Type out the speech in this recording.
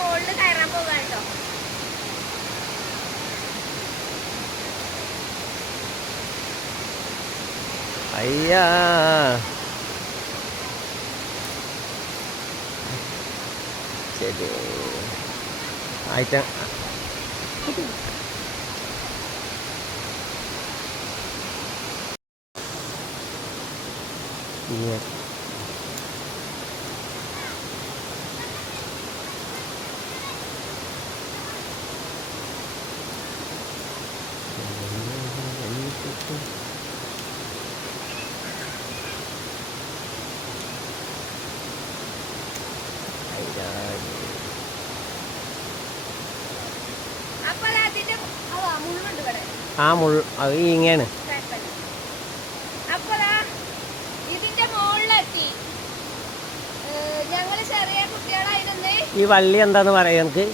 മുകളിൽ കയറാൻ പോകാൻ കേട്ടോ. അയ്യാ ശരി ആയിട്ട ആ അത് ഇങ്ങനെയാണ്. ഇതിന്റെ മുകളിലെത്തി ഞങ്ങള് ചെറിയ കുട്ടികളായിരുന്നു. ഈ വള്ളി എന്താന്ന് പറയാ എനിക്ക്